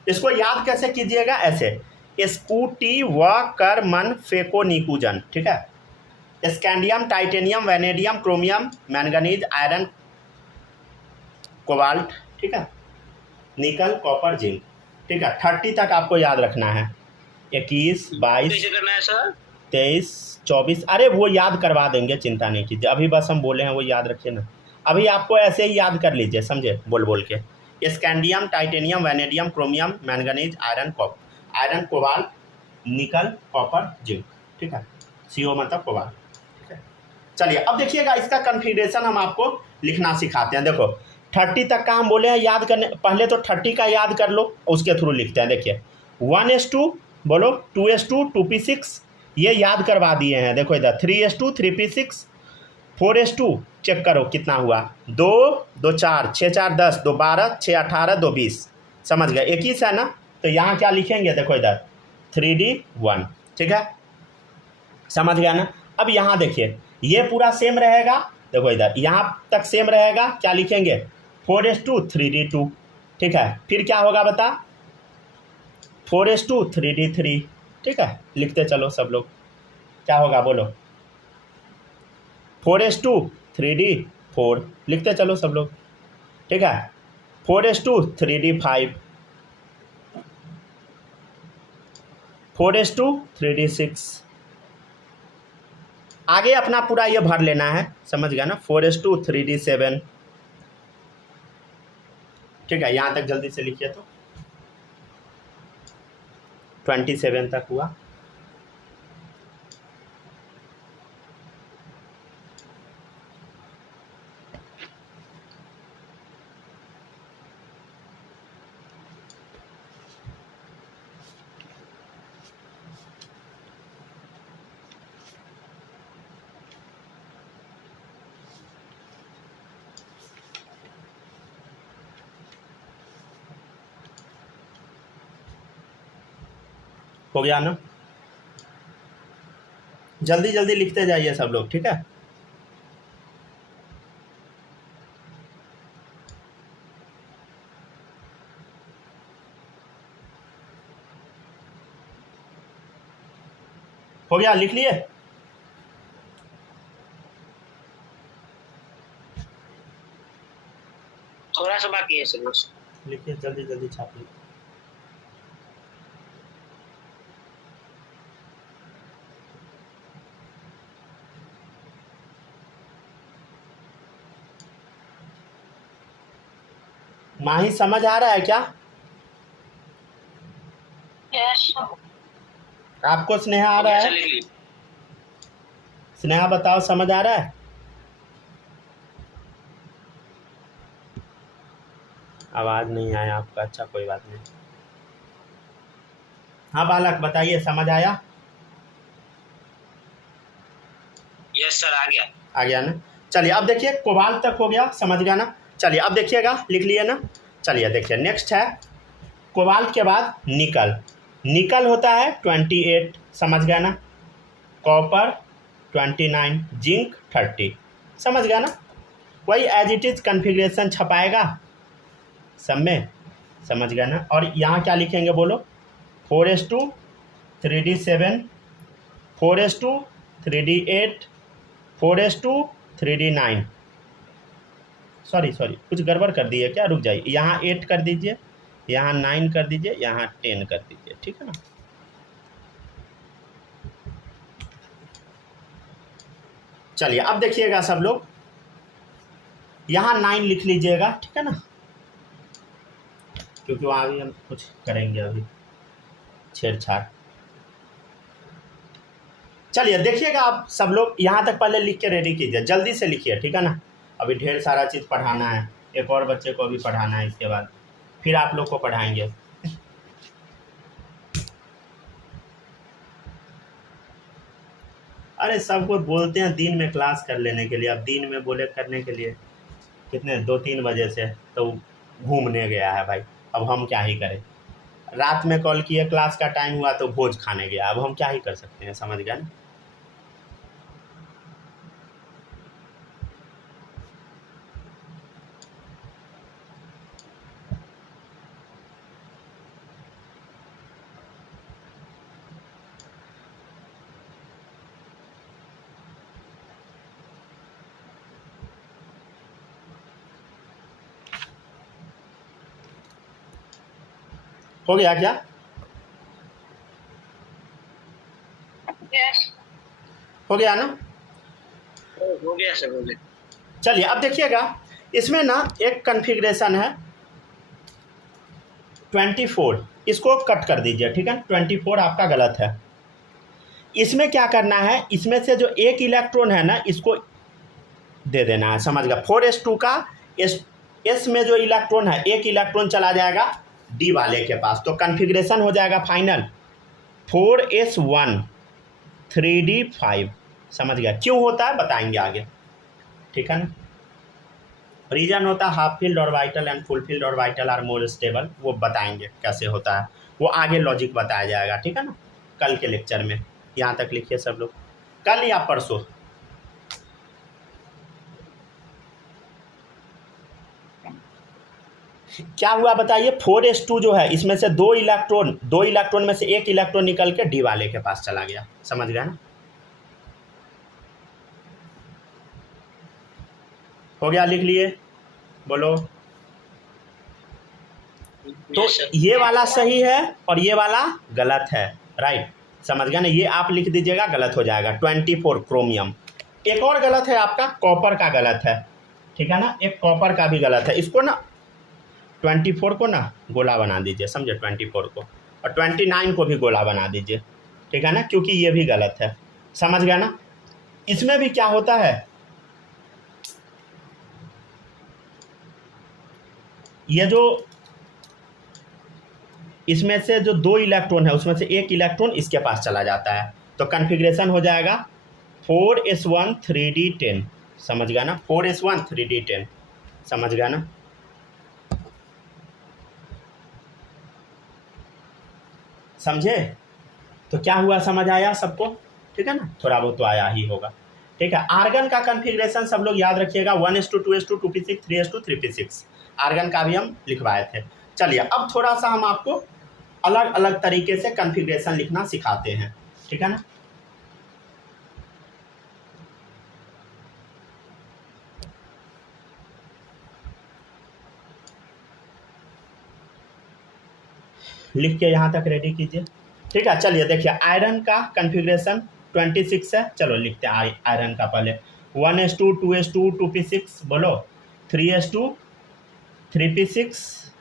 इसको याद कैसे कीजिएगा? ऐसे, स्कूटी व कर मन फेको निकूजन, ठीक है। Scandium, titanium, vanadium, chromium, manganese, iron, cobalt, ठीक है, निकल, कॉपर, जिंक, ठीक है। 30 तक आपको याद रखना है। 21 22 कैसे करना है सर? 23 24, अरे वो याद करवा देंगे, चिंता नहीं कीजिए। अभी बस हम बोले हैं वो याद रखिए ना। अभी आपको ऐसे ही याद कर लीजिए, समझे, बोल बोल के। Scandium, titanium, vanadium, chromium, manganese, iron, iron, cobalt, निकल, कॉपर, जिंक, ठीक है। CO मतलब कोबाल्ट, ठीक है। चलिए अब देखिएगा इसका कॉन्फ़िगरेशन हम आपको लिखना सिखाते हैं। देखो 30 तक का हम बोले हैं याद करने, पहले तो 30 का याद कर लो, उसके थ्रू लिखते हैं। देखिए 1:2 बोलो, 2:2 2p6, ये याद करवा दिए हैं। देखो इधर 3:2 3p6, 4:2 चेक करो कितना हुआ, 2 2 4 6 4 10, 2 12 6 18 2 20, समझ गए। 21 है ना, तो यहाँ क्या लिखेंगे? देखो इधर 3D1, ठीक है, समझ गया ना। अब यहाँ देखिए ये पूरा सेम रहेगा, देखो इधर यहाँ तक सेम रहेगा, क्या लिखेंगे? 4:2 3D2, ठीक है। फिर क्या होगा बता? 4:2 3D3, ठीक है। लिखते चलो सब लोग, क्या होगा बोलो? 4:2 3D4, लिखते चलो सब लोग, ठीक है। 4:2 3D5, 4:2 3D6, आगे अपना पूरा ये भर लेना है, समझ गया ना। 4:2 3D7, ठीक है। यहाँ तक जल्दी से लिखिए तो, 27 तक हुआ। हो गया ना, जल्दी जल्दी लिखते जाइए सब लोग, ठीक है। हो गया, लिख लिए? थोड़ा सा बाकी है सर बस। लिखिए जल्दी जल्दी छापिए। माही समझ आ रहा है क्या? यस आपको स्नेहा आ हो रहा गया है? सर, लिख ली। स्नेहा बताओ, समझ आ रहा है? आवाज़ नहीं आया आपका, अच्छा कोई बात नहीं। हाँ बालक बताइए, समझ आया? यस सर, आ गया। आ गया ना? चलिए अब देखिए, कोबाल्ट तक हो गया, समझ गया ना? चलिए अब देखिएगा, लिख लिए ना? चलिए देखिए नेक्स्ट है कोबाल्ट के बाद निकल। निकल होता है 28, समझ गया ना? कॉपर 29, जिंक 30, समझ गया ना? वही एज इट इज कन्फिग्रेशन छपाएगा सब में, समझ गया ना? और यहाँ क्या लिखेंगे बोलो? 4s2 3d7, 4s2 3d8, 4s2 3d9। Sorry कुछ गड़बड़ कर दी है क्या? रुक जाइए, यहाँ 8 कर दीजिए, यहाँ 9 कर दीजिए, यहाँ 10 कर दीजिए, ठीक है ना? चलिए अब देखिएगा सब लोग, यहाँ 9 लिख लीजिएगा, ठीक है ना? क्योंकि वहाँ भी हम कुछ करेंगे अभी छेड़छाड़। चलिए देखिएगा, आप सब लोग यहाँ तक पहले लिख के रेडी कीजिए, जल्दी से लिखिए, ठीक है ना? अभी ढेर सारा चीज़ पढ़ाना है, एक और बच्चे को भी पढ़ाना है, इसके बाद फिर आप लोग को पढ़ाएंगे। अरे सब कुछ बोलते हैं दिन में क्लास कर लेने के लिए, अब दिन में बोले करने के लिए कितने 2-3 बजे से तो घूमने गया है भाई, अब हम क्या ही करें? रात में कॉल किए, क्लास का टाइम हुआ तो भोज खाने गया, अब हम क्या ही कर सकते हैं, समझ गया ना? हो गया क्या? यस हो गया ना? हो गया सर, हो गया। चलिए अब देखिएगा, इसमें ना एक कन्फिग्रेशन है 24, इसको कट कर दीजिए, ठीक है? 24 आपका गलत है। इसमें क्या करना है, इसमें से जो एक इलेक्ट्रॉन है ना, इसको दे देना है, समझ गया? 4s2 का एस में जो इलेक्ट्रॉन है, एक इलेक्ट्रॉन चला जाएगा डी वाले के पास, तो कन्फिग्रेशन हो जाएगा फाइनल 4s1 3d5, समझ गया? क्यों होता है बताएंगे आगे, ठीक है ना? रीजन होता है half filled orbital and full filled orbital are more stable, वो बताएंगे कैसे होता है, वो आगे लॉजिक बताया जाएगा, ठीक है ना? कल के लेक्चर में। यहाँ तक लिखिए सब लोग, कल या परसों। क्या हुआ बताइए? 4s2 जो है, इसमें से दो इलेक्ट्रॉन में से एक इलेक्ट्रॉन निकल के डी वाले के पास चला गया, समझ गया ना? हो गया, लिख लिए, बोलो। तो यस सर। ये वाला सही है और ये वाला गलत है, राइट? समझ गया ना? ये आप लिख दीजिएगा, गलत हो जाएगा 24 क्रोमियम। एक और गलत है आपका, कॉपर का गलत है, ठीक है ना? एक कॉपर का भी गलत है, इसको ना 24 को ना गोला बना दीजिए, समझे? 24 को, और 29 को भी गोला बना दीजिए, ठीक है ना? क्योंकि ये भी गलत है, समझ गया ना? इसमें भी क्या होता है, ये जो इसमें से जो दो इलेक्ट्रॉन है, उसमें से एक इलेक्ट्रॉन इसके पास चला जाता है, तो कन्फिग्रेशन हो जाएगा 4s1 3d10, समझ गया ना? 4s1 3d10, समझ गया ना? समझे? तो क्या हुआ, समझ आया सबको? ठीक है ना? थोड़ा बहुत तो आया ही होगा, ठीक है? आर्गन का कन्फिग्रेशन सब लोग याद रखिएगा, 1s2 2s2 2p6 3s2 3p6, argon का भी हम लिखवाए थे। चलिए अब थोड़ा सा हम आपको अलग अलग तरीके से कन्फिग्रेशन लिखना सिखाते हैं, ठीक है ना? लिख के यहाँ तक रेडी कीजिए, ठीक है? चलिए देखिए, आयरन का कन्फिग्रेशन 26 है, चलो लिखते हैं आयरन का पहले। 1s2 2s2 2p6, बोलो 3s2 3p6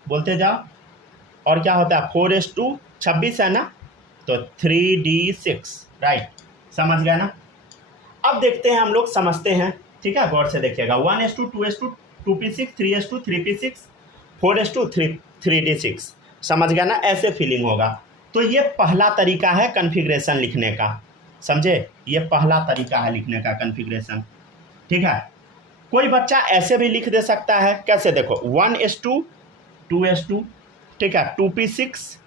बोलते जाओ, और क्या होता है 4s2, 26 है ना, तो 3d6, राइट, समझ गए ना। अब देखते हैं हम लोग, समझते हैं, ठीक है, गौर से देखिएगा। 1s2, 2s2, 2p6, 3s2, 3p6, 4s2, 3d6, समझ गया ना, ऐसे फीलिंग होगा। तो ये पहला तरीका है कॉन्फ़िगरेशन लिखने का, समझे, ये पहला तरीका है लिखने का कॉन्फ़िगरेशन, ठीक है। कोई बच्चा ऐसे भी लिख दे सकता है, कैसे, देखो 1s2, 2s2, ठीक है, 2p6,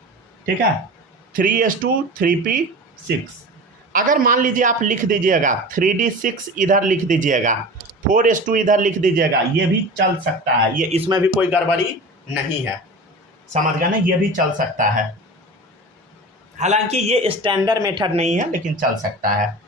ठीक है, 3s2, 3p6। अगर मान लीजिए आप लिख दीजिएगा 3d6 इधर लिख दीजिएगा, 4s2 इधर लिख दीजिएगा, ये भी चल सकता है, ये इसमें भी कोई गड़बड़ी नहीं है, समझ गए ना, ये भी चल सकता है। हालांकि ये स्टैंडर्ड मेथड नहीं है, लेकिन चल सकता है।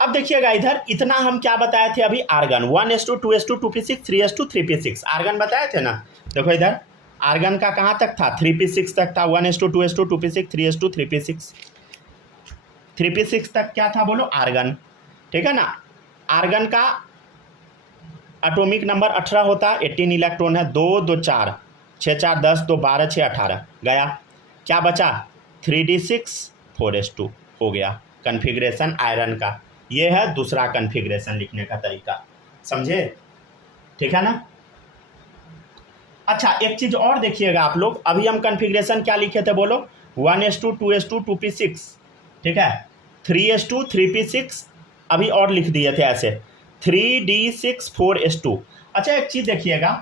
अब देखिएगा इधर, इतना हम क्या बताए थे अभी, argon 1s2, 2s2, 2p6, 3s2, 3p6, argon बताए थे ना। देखो इधर आर्गन का कहाँ तक था, 3p6 तक था, 1s2, 2s2, 2p6, 3s2, 3p6, 3p6 तक क्या था बोलो, आर्गन, ठीक है ना। आर्गन का एटॉमिक नंबर 18 होता, 18 इलेक्ट्रॉन है, 2 2 4, 6 4 10, 2 12, 6 18, गया, क्या बचा 3d6, 4s2, हो गया कॉन्फ़िगरेशन आयरन का। ये है दूसरा कॉन्फ़िगरेशन लिखने का तरीका, समझे, ठीक है ना। अच्छा, एक चीज़ और देखिएगा आप लोग, अभी हम कॉन्फ़िगरेशन क्या लिखे थे बोलो, 1s2, 2s2, 2p6, ठीक है, 3s2, 3p6, अभी और लिख दिए थे ऐसे, 3d6, 4s2। अच्छा, एक चीज़ देखिएगा,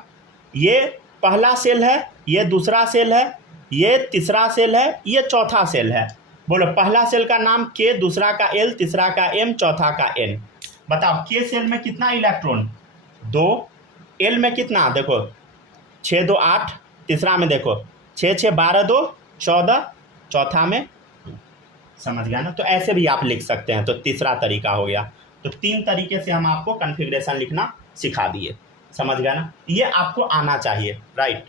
ये पहला सेल है, ये दूसरा सेल है, ये तीसरा सेल है, ये चौथा सेल है। बोलो, पहला सेल का नाम के, दूसरा का एल, तीसरा का एम, चौथा का एन। बताओ के सेल में कितना इलेक्ट्रॉन, 2, एल में कितना, देखो 6 2 8, तीसरा में देखो 6 6 12 2 14, चौथा में, समझ गया ना। तो ऐसे भी आप लिख सकते हैं, तो तीसरा तरीका हो गया। तो 3 तरीके से हम आपको कॉन्फ़िगरेशन लिखना सिखा दिए, समझ गया ना, ये आपको आना चाहिए, राइट।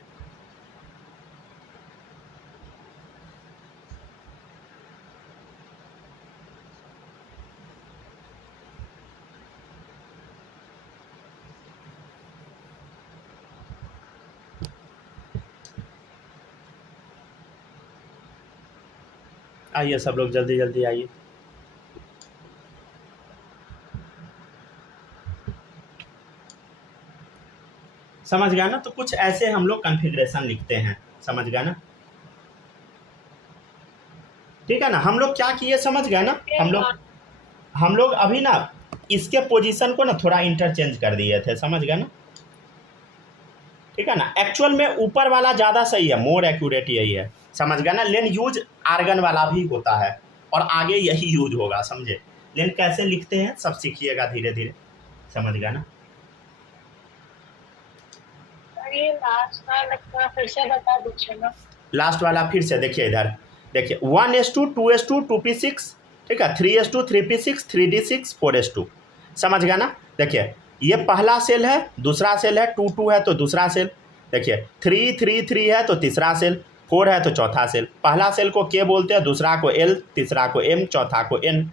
आइए सब लोग जल्दी जल्दी आइए। समझ गया ना। तो कुछ ऐसे हम लोग कॉन्फ़िगरेशन लिखते हैं, समझ गया ना, ठीक है ना। हम लोग क्या किए, समझ गया ना, हम लोग अभी ना इसके पोजीशन को ना थोड़ा इंटरचेंज कर दिए थे, समझ गया ना, ठीक है ना। एक्चुअल में ऊपर वाला ज़्यादा सही है, मोर एक्यूरेट यही है, समझ गया ना। लेकिन यूज आर्गन वाला भी होता है और आगे यही यूज होगा, समझे। लेकिन कैसे लिखते हैं सब सीखिएगा धीरे धीरे, समझ गया ना। ये लास्ट वाला फिर से बता दीजिए ना। लास्ट वाला फिर से देखिए, इधर देखिए 1s2, 2s2, 2p6, ठीक है, 3s2, 3p6, 3d6, 4s2, समझ गया ना। देखिए ये पहला सेल है, दूसरा सेल है, 2 2 है तो दूसरा सेल, देखिए 3 3 3 है तो तीसरा सेल, 4 है तो चौथा सेल। पहला सेल को के बोलते हैं, दूसरा को एल, तीसरा को एम, चौथा को एन,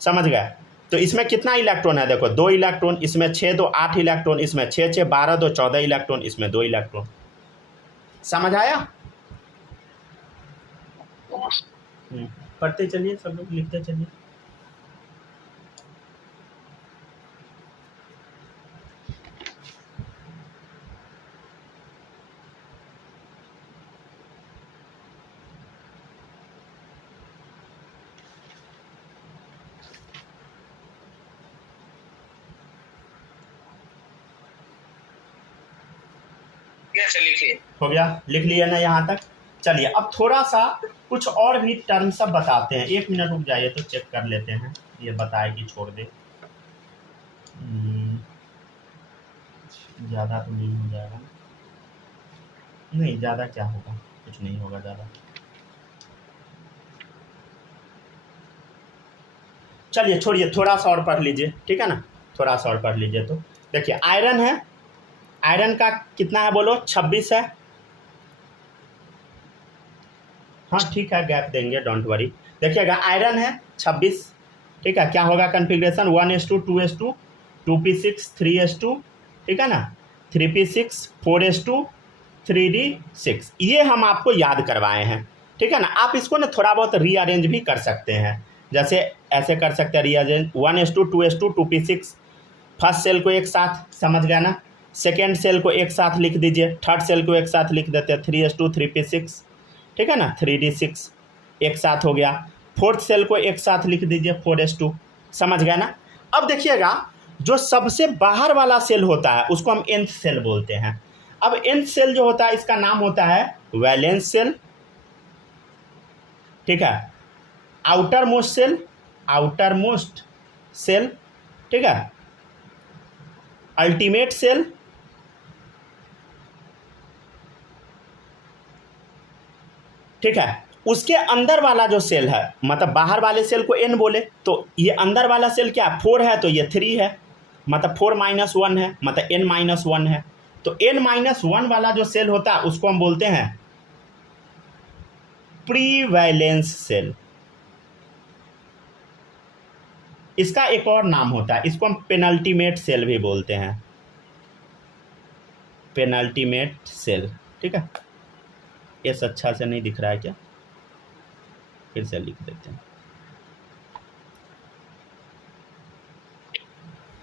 समझ गए। तो इसमें कितना इलेक्ट्रॉन है, देखो 2 इलेक्ट्रॉन, इसमें 6 2 8 इलेक्ट्रॉन, इसमें 6 6 12 2 14 इलेक्ट्रॉन, इसमें 2 इलेक्ट्रॉन, समझ आया। पढ़ते चलिए सब लोग, लिखते चलिए। कैसे लिखिए, हो गया, लिख लिया ना यहाँ तक। चलिए अब थोड़ा सा कुछ और भी टर्म सब बताते हैं। 1 मिनट रुक जाइए तो चेक कर लेते हैं, ये बताए कि छोड़ दे, ज़्यादा तो नहीं हो जाएगा, नहीं ज़्यादा क्या होगा, कुछ नहीं होगा ज़्यादा। चलिए छोड़िए, थोड़ा सा और पढ़ लीजिए, ठीक है ना, थोड़ा सा और पढ़ लीजिए। तो देखिए आयरन है, आयरन का कितना है बोलो, 26 है, हाँ ठीक है, गैप देंगे, डोंट वरी। देखिएगा आयरन है 26, ठीक है, क्या होगा configuration, 1s2, 2s2, 2p6, 3s2, ठीक है ना, 3p6, 4s2, 3D6, ये हम आपको याद करवाए हैं, ठीक है ना। आप इसको ना थोड़ा बहुत रीअरेंज भी कर सकते हैं, जैसे ऐसे कर सकते हैं रीअरेंज 1:2 2:2 2p6, फर्स्ट सेल को एक साथ, समझ गया ना। सेकेंड सेल को एक साथ लिख दीजिए, थर्ड सेल को एक साथ लिख देते हैं 3:2 3p6, ठीक है ना, 3D6 एक साथ हो गया। फोर्थ सेल को एक साथ लिख दीजिए 4:2, समझ गया ना। अब देखिएगा जो सबसे बाहर वाला सेल होता है उसको हम nth सेल बोलते हैं। अब nth सेल जो होता है इसका नाम होता है वैलेंस सेल, ठीक है, आउटर मोस्ट सेल, ठीक है, अल्टीमेट सेल, ठीक है। उसके अंदर वाला जो सेल है, मतलब बाहर वाले सेल को n बोले तो ये अंदर वाला सेल क्या है, 4 है तो ये 3 है, मतलब 4 - 1 है, मतलब n - 1 है। तो n - 1 वाला जो सेल होता है उसको हम बोलते हैं प्री वैलेंस सेल। इसका एक और नाम होता है, इसको हम पेनल्टीमेट सेल भी बोलते हैं, पेनल्टीमेट सेल, ठीक है। ये अच्छा से नहीं दिख रहा है क्या, फिर से लिख देते हैं,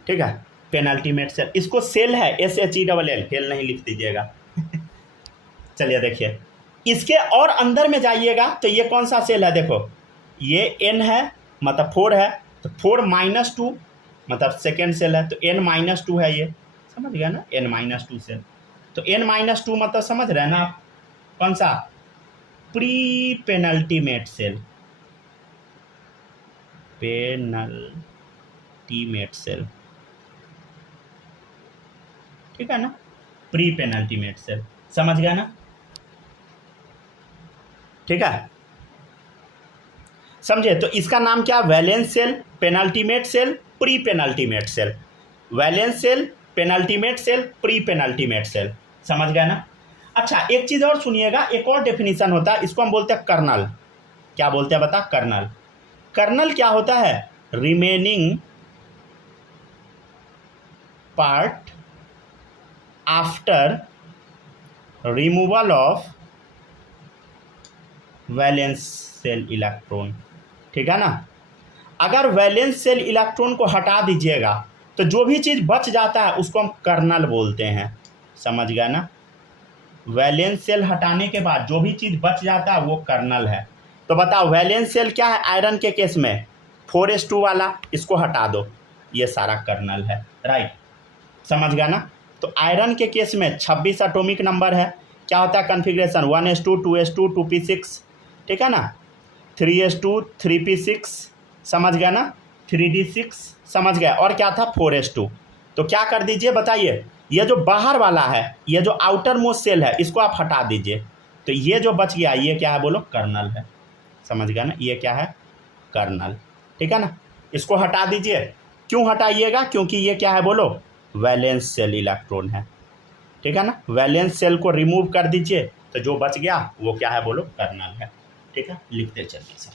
ठीक है, पेनल्टीमेट सेल। इसको सेल है SHELL, फेल नहीं लिख दीजिएगा। चलिए देखिए, इसके और अंदर में जाइएगा तो ये कौन सा सेल है, देखो ये n है, मतलब 4 है, तो 4 - 2 मतलब सेकेंड सेल है, तो n - 2 है, ये समझ गया ना, n - 2 सेल। तो n - 2 मतलब समझ रहे हैं ना आप, कौन सा, pre penultimate shell, penultimate shell, ठीक है ना, प्री पेनल्टीमेट सेल, समझ गया ना, ठीक है, समझे। तो इसका नाम क्या, valence shell, penultimate shell, pre penultimate shell, valence cell, penultimate shell, pre penultimate shell, समझ गया ना। अच्छा एक चीज़ और सुनिएगा, एक और डेफिनेशन होता है, इसको हम बोलते हैं कर्नल। क्या बोलते हैं बता, कर्नल। कर्नल क्या होता है, remaining part after removal of valence shell electron, ठीक है ना। अगर वैलेंस सेल इलेक्ट्रॉन को हटा दीजिएगा तो जो भी चीज़ बच जाता है उसको हम कर्नल बोलते हैं, समझ गया ना। वैलेंस सेल हटाने के बाद जो भी चीज़ बच जाता है वो कर्नल है। तो बताओ वैलेंस सेल क्या है, आयरन के केस में 4s2 वाला, इसको हटा दो, ये सारा कर्नल है, राइट, समझ गया ना। तो आयरन के केस में 26 एटॉमिक नंबर है, क्या होता है कन्फिग्रेशन, 1s2 2s2 2p6, ठीक है ना, 3s2 3p6, समझ गया ना, 3d6, समझ गया, और क्या था 4s2। तो क्या कर दीजिए बताइए, ये जो बाहर वाला है, ये जो आउटर मोस्ट सेल है, इसको आप हटा दीजिए, तो ये जो बच गया ये क्या है बोलो, कर्नल है, समझ गया ना, ये क्या है, कर्नल, ठीक है ना। इसको हटा दीजिए, क्यों हटाइएगा, क्योंकि ये क्या है बोलो, वैलेंस सेल इलेक्ट्रॉन है, ठीक है ना। वैलेंस सेल को रिमूव कर दीजिए तो जो बच गया वो क्या है बोलो, कर्नल है, ठीक है। लिखते चलिए सब।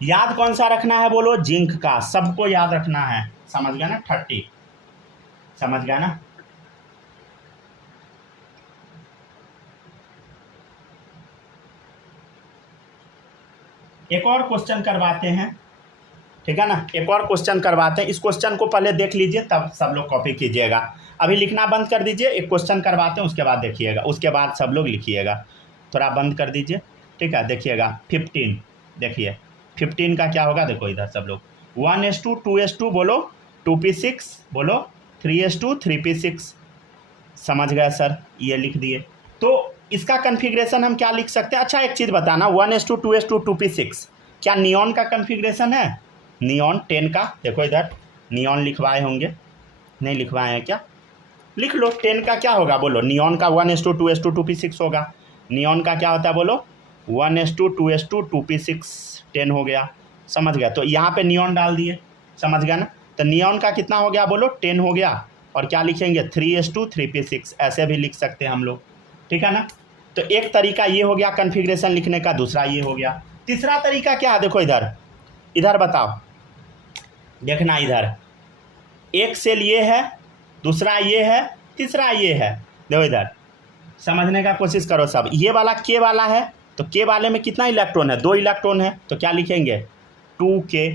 याद कौन सा रखना है बोलो, जिंक का, सबको याद रखना है, समझ गया ना, 30, समझ गया ना। एक और क्वेश्चन करवाते हैं, ठीक है ना, एक और क्वेश्चन करवाते हैं। इस क्वेश्चन को पहले देख लीजिए तब सब लोग कॉपी कीजिएगा, अभी लिखना बंद कर दीजिए, एक क्वेश्चन करवाते हैं उसके बाद देखिएगा, उसके बाद सब लोग लिखिएगा, थोड़ा बंद कर दीजिए, ठीक है। देखिएगा 15, देखिए 15 का क्या होगा, देखो इधर सब लोग 1s2 2s2 बोलो, 2p6 बोलो, 3s2 3p6, समझ गए सर, ये लिख दिए। तो इसका कन्फिग्रेशन हम क्या लिख सकते हैं, अच्छा एक चीज़ बताना, 1s2 2s2 2p6 क्या नियॉन का कन्फिग्रेशन है, नियॉन 10 का, देखो इधर नियॉन लिखवाए होंगे, नहीं लिखवाए हैं क्या, लिख लो, 10 का क्या होगा बोलो, नियॉन का 1s2 2s2 2p6 होगा, नियॉन का क्या होता है बोलो, 1s2 2s2 2p6 10 हो गया, समझ गया। तो यहाँ पे नियॉन डाल दिए, समझ गया ना। तो नियॉन का कितना हो गया बोलो, 10 हो गया, और क्या लिखेंगे 3s2 3p6, ऐसे भी लिख सकते हैं हम लोग, ठीक है ना। तो एक तरीका ये हो गया कन्फिग्रेशन लिखने का, दूसरा ये हो गया। तीसरा तरीका क्या है, देखो इधर, इधर बताओ, देखना इधर, एक सेल ये है, दूसरा ये है, तीसरा ये है। देखो इधर समझने का कोशिश करो सब। ये वाला के वाला है, तो के वाले में कितना इलेक्ट्रॉन है? 2 इलेक्ट्रॉन है, तो क्या लिखेंगे? 2k।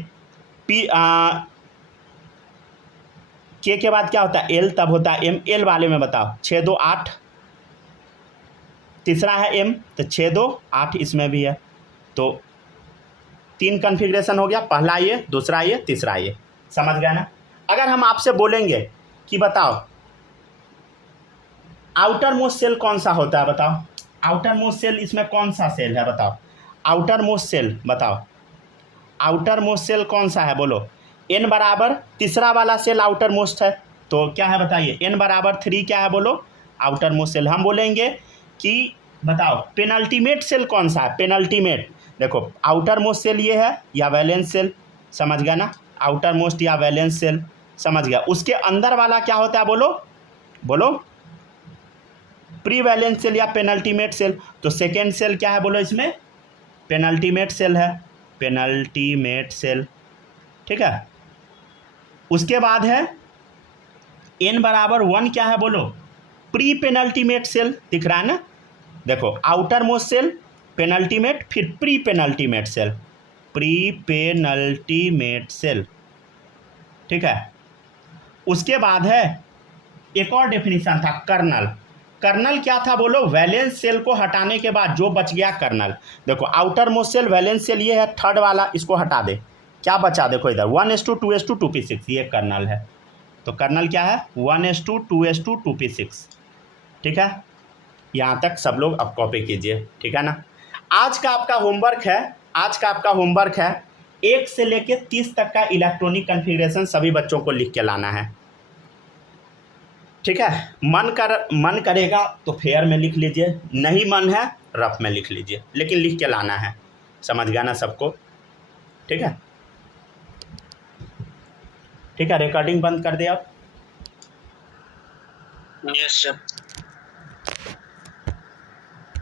के के बाद क्या होता है? एल, तब होता है एम। एल वाले में बताओ, 6 2 8। तीसरा है एम, तो 6 2 8 इसमें भी है। तो 3 कन्फिग्रेशन हो गया, पहला ये, दूसरा ये, तीसरा ये। समझ गया ना? अगर हम आपसे बोलेंगे कि बताओ आउटर मोस्ट सेल कौन सा होता है, बताओ आउटर मोस्ट सेल इसमें कौन सा सेल है? बताओ आउटर मोस्ट सेल, बताओ आउटर मोस्ट सेल कौन सा है? बोलो। n बराबर तीसरा वाला सेल आउटर मोस्ट है, तो क्या है बताइए? n बराबर 3 क्या है? बोलो आउटर मोस्ट सेल। हम बोलेंगे कि बताओ पेनल्टीमेट सेल कौन सा है? पेनल्टीमेट, देखो आउटर मोस्ट सेल ये है या वैलेंस सेल, समझ गया ना? आउटर मोस्ट या वैलेंस सेल, समझ गया। उसके अंदर वाला क्या होता है? बोलो बोलो प्री वैलेंस सेल या पेनल्टीमेट सेल। तो सेकेंड सेल क्या है? बोलो इसमें पेनल्टीमेट सेल है, पेनल्टीमेट सेल, ठीक है। उसके बाद है n बराबर 1 क्या है? बोलो प्री पेनल्टीमेट सेल, दिख रहा है ना? देखो आउटर मोस्ट सेल, पेनल्टीमेट, फिर pre penultimate shell, pre penultimate shell, ठीक है। उसके बाद है एक और डेफिनेशन था, कर्नल। कर्नल क्या था? बोलो वैलेंस सेल को हटाने के बाद जो बच गया कर्नल। देखो outer most shell valence shell ये है, थर्ड वाला, इसको हटा दे, क्या बचा? देखो इधर 1s2 2s2 2p6, ये कर्नल है। तो कर्नल क्या है? 1s2 2s2 2p6, ठीक है। यहाँ तक सब लोग अब कॉपी कीजिए, ठीक है ना? आज का आपका होमवर्क है, आज का आपका होमवर्क है 1 से लेके 30 तक का इलेक्ट्रॉनिक कन्फिग्रेशन सभी बच्चों को लिख के लाना है, ठीक है। मन करेगा तो फेयर में लिख लीजिए, नहीं मन है रफ में लिख लीजिए, लेकिन लिख के लाना है। समझ गया ना सबको? ठीक है, ठीक है। रिकॉर्डिंग बंद कर दे आप। Yes sir.